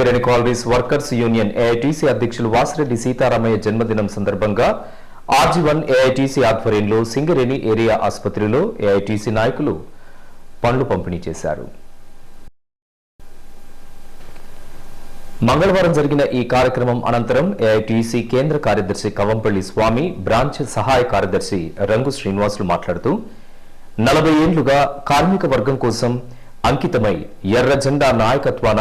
Singareni colonies workers union AITC అధ్యక్షులు వాసిరెడ్డి సీతారామయ్య జన్మదినం సందర్భంగా ఆర్జీవన్ ఏఐటీసీ ఆధ్వర్యంలో సింగరేణి ఏరియా ఆసుపత్రిలో ఏఐటీసీ నాయకులు పండ్లు పంపిణీ చేశారు. మంగళవారం జరిగిన ఈ కార్యక్రమం అనంతరం ఏఐటీసీ కేంద్ర కార్యదర్శి కవంపల్లి స్వామి బ్రాంచ్ సహాయ కార్యదర్శి రంగు శ్రీనివాసులు మాట్లాడుతూ నలభై ఏండ్లుగా కార్మిక వర్గం కోసం అంకితమై ఎర్ర జెండా నాయకత్వాన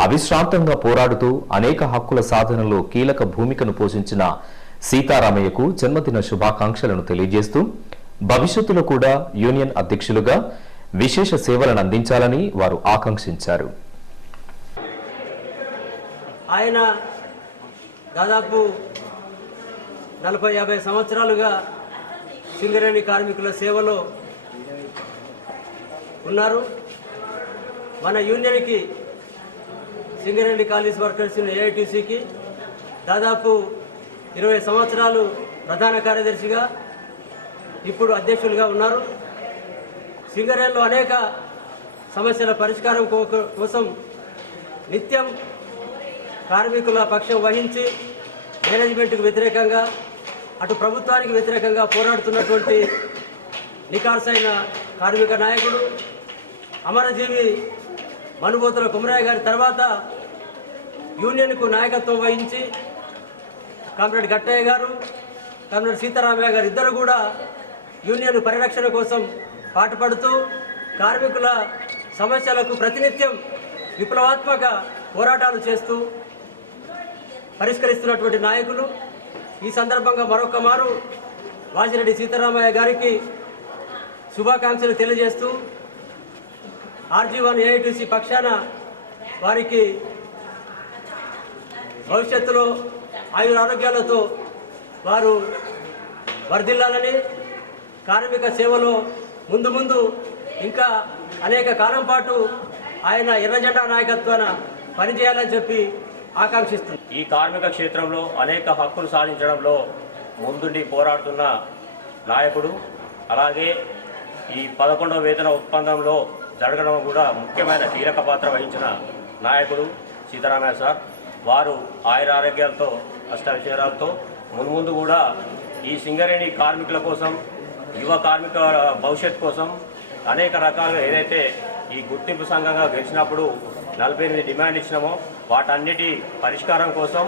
అవిశ్రాంతంగా పోరాడుతూ అనేక హక్కుల సాధనలో కీలక భూమికను పోషించిన సీతారామయ్యకు జన్మదిన శుభాకాంక్షలను తెలియజేస్తూ భవిష్యత్తులో కూడా యూనియన్ అధ్యక్షులుగా విశేష సేవలను అందించాలని వారు ఆకాంక్షించారు. ఆయన దాదాపు నలభై యాభై సంవత్సరాలుగా సింగరేణి కార్మికుల సేవలో ఉన్నారు. మన యూనియన్కి సింగరేణి కాలేజ్ వర్కర్స్ ఏఐటీసీకి దాదాపు ఇరవై సంవత్సరాలు ప్రధాన కార్యదర్శిగా ఇప్పుడు అధ్యక్షులుగా ఉన్నారు. సింగరేణిలో అనేక సమస్యల పరిష్కారం కో- కోసం నిత్యం కార్మికుల పక్షం వహించి మేనేజ్మెంట్కు వ్యతిరేకంగా అటు ప్రభుత్వానికి వ్యతిరేకంగా పోరాడుతున్నటువంటి నికార్సైన కార్మిక నాయకుడు అమరజీవి మనుబోతుల కుమరయ్య గారి తర్వాత యూనియన్కు నాయకత్వం వహించి కామ్రేడ్ గట్టయ్య గారు కామ్రేడ్ సీతారామయ్య గారు ఇద్దరు కూడా యూనియన్ పరిరక్షణ కోసం పాటుపడుతూ కార్మికుల సమస్యలకు ప్రతినిత్యం విప్లవాత్మక పోరాటాలు చేస్తూ పరిష్కరిస్తున్నటువంటి నాయకులు. ఈ సందర్భంగా మరొక మారు వాసిరెడ్డి సీతారామయ్య గారికి శుభాకాంక్షలు తెలియజేస్తూ ఆర్జీ వన్ ఏఐటీసీ పక్షాన వారికి భవిష్యత్తులో ఆయుర ఆరోగ్యాలతో వారు వర్ధిల్లాలని కార్మిక సేవలో ముందు ముందు ఇంకా అనేక కాలం పాటు ఆయన ఎర్రజెండా నాయకత్వాన పనిచేయాలని చెప్పి ఆకాంక్షిస్తుంది ఈ కార్మిక క్షేత్రంలో అనేక హక్కులు సాధించడంలో ముందుండి పోరాడుతున్న నాయకుడు అలాగే ఈ పదకొండవ వేతన ఒప్పందంలో జరగడం కూడా ముఖ్యమైన కీలక పాత్ర వహించిన నాయకుడు సీతారామయ్య సార్. వారు ఆయుర ఆరోగ్యాలతో అష్టవిషయాలతో మున్ముందు కూడా ఈ సింగరేణి కార్మికుల కోసం యువ కార్మిక భవిష్యత్ కోసం అనేక రకాలుగా ఏదైతే ఈ గుర్తింపు సంఘంగా గెలిచినప్పుడు నలభై ఎనిమిది డిమాండ్ ఇచ్చినామో వాటన్నిటి పరిష్కారం కోసం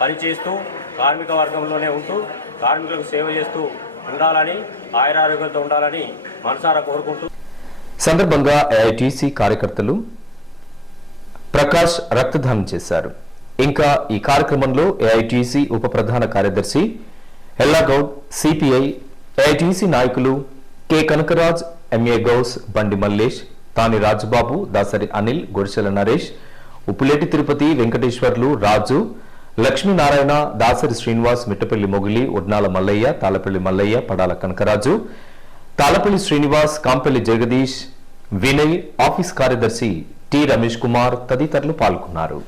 పనిచేస్తూ కార్మిక వర్గంలోనే ఉంటూ కార్మికులకు సేవ చేస్తూ ఉండాలని ఆయురారోగ్యంతో ఉండాలని మనసారా కోరుకుంటూ. సందర్భంగా ఏఐటీసీ కార్యకర్తలు ప్రకాష్ రక్తదానం చేశారు. ఇంకా ఈ కార్యక్రమంలో ఏఐటీసీ ఉప ప్రధాన కార్యదర్శి ఎల్లాగౌడ్ సిపిఐ ఏఐటీసీ నాయకులు K Kanakaraj MA Ghouse Bandi Mallesh Tani Rajubabu Dasari Anil Godisela Naresh Uppuleti Tirupati Venkateswarlu Raju Lakshminarayana Dasari Srinivas Mittapalli Mogili Udnala Mallaiah Talapalli Mallaiah Padala Kanakaraju Talapalli Srinivas Kampalli Jagadish Vinay office కార్యదర్శి T Ramesh Kumar తదితరులు పాల్గొన్నారు.